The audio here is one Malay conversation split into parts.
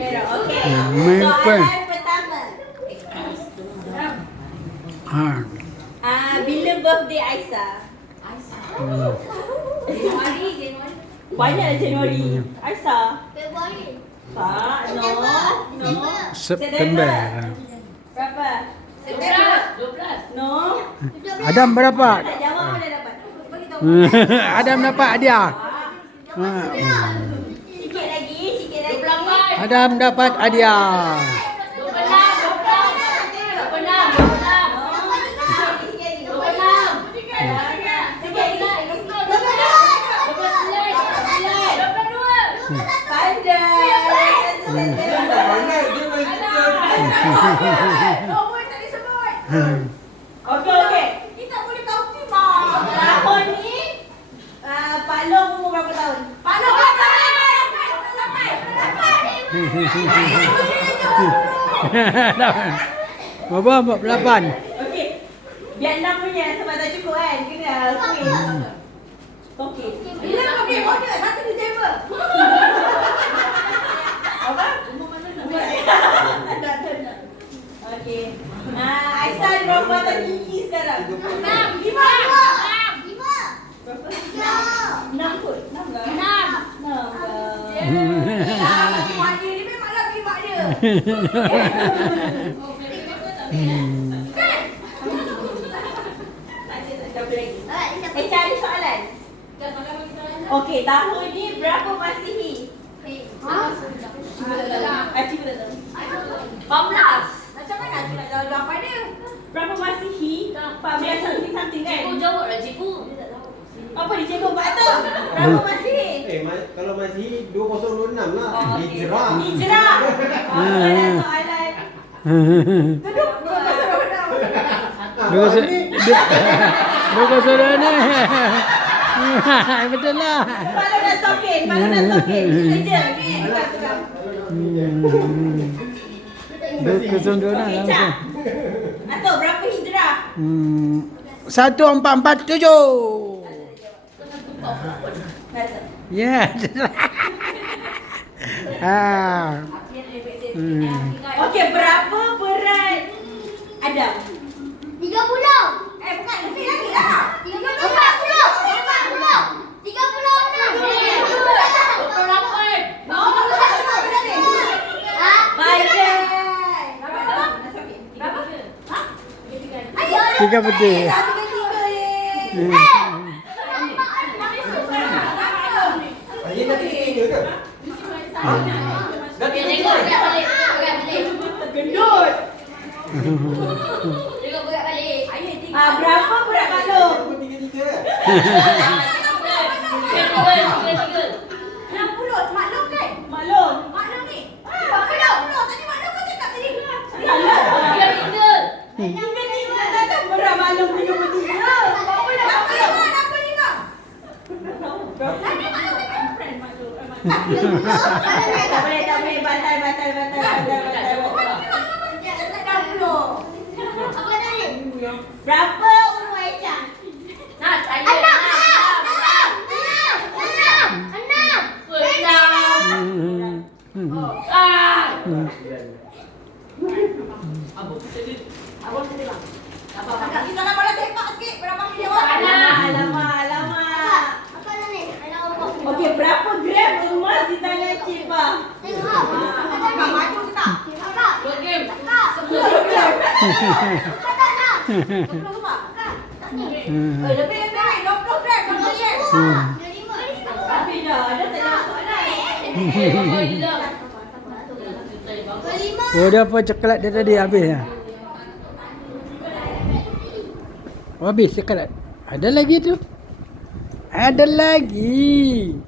Merah. Okey. Mepeng. Soalan pertama. Bila birthday Aisyah? Januari. Banyak Januari. Aisyah. Februari. Tak. No. September. Berapa? September. 12. No. Adam berapa? Tak jawab mana dapat? Bagi tahu. Adam dapat hadiah. Sikit lagi. 28. Adam dapat hadiah. 26. Okey. Kita boleh tahu timah. Tahun ni Pak Long umur berapa tahun? Pak Long Berapa? 8. Okey. Biar 6 punya sebab tak cukup kan. Kena kuih. Okey. Bila kau pergi order 1 Disember? Apa? Umur mana nak? Tak. Okey. Aisyah berapa tahun tinggi sekarang? 6. 5. Berapa? 6 kot. 6 ke? 6 ke? Mak dia ni memang lagi mak dia. Cari soalan. Okey, tahun ni berapa Masihi? Acik pun tak tahu. 14. Macam mana Acik nak tahu jawapan dia? Berapa Masihi? 14 something kan? Cikgu jawab lah cikgu. Apa dia cikgu buat tu? Berapa Masihi? Kalau masih 2026 lah. Hijrah. Hijrah. Ada soalan. Duduk. Pasal berapa tahun? Dua saudara ni. Betul lah. Malu nak sokin. Kerja. Dua saudara Okey, lah. Cak. Atau berapa hijrah? 1447. Ya. Okey, berapa berat Adam? 30. Bukan, lebih lagi lah. 40. 36. 3 peti. Ayah nak tiga ke? Dah tiga ke? Gendut. Berapa berat Maklum? Tiga. 60 Maklum kan? Maklum ni. Maklum tadi Maklum kau cakap tadi. Tiga. Tak berat Maklum 33. Apa nak 65? Tadi Maklum kan friend Maklum. Tak boleh. Batal. Berapa umur Aisyah? Kita nak bola sepak sikit. Berapa dia jawab? Alamak. Okey, berapa gram emas di tangan Cik Fah? Maju ke tak? 2 game. 10 gram. 20 gram. Lebih 20 gram. Tapi dah ada tak jawab soalan. Oh, dia apa coklat dia tadi habis ya? Habis coklat. Ada lagi tu? Ada lagi.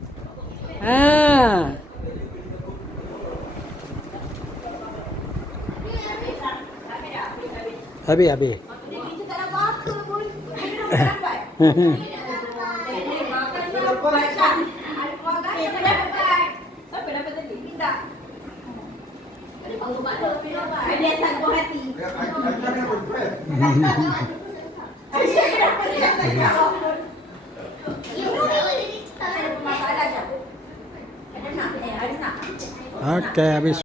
Habis. Kita tak dapat apa pun. Kita dapat. Siapa dapat tadi? Minta. Ada satu hati. Aisyah kenapa dia tak jawab? Ada masalah je. Ada nak. Okey, habis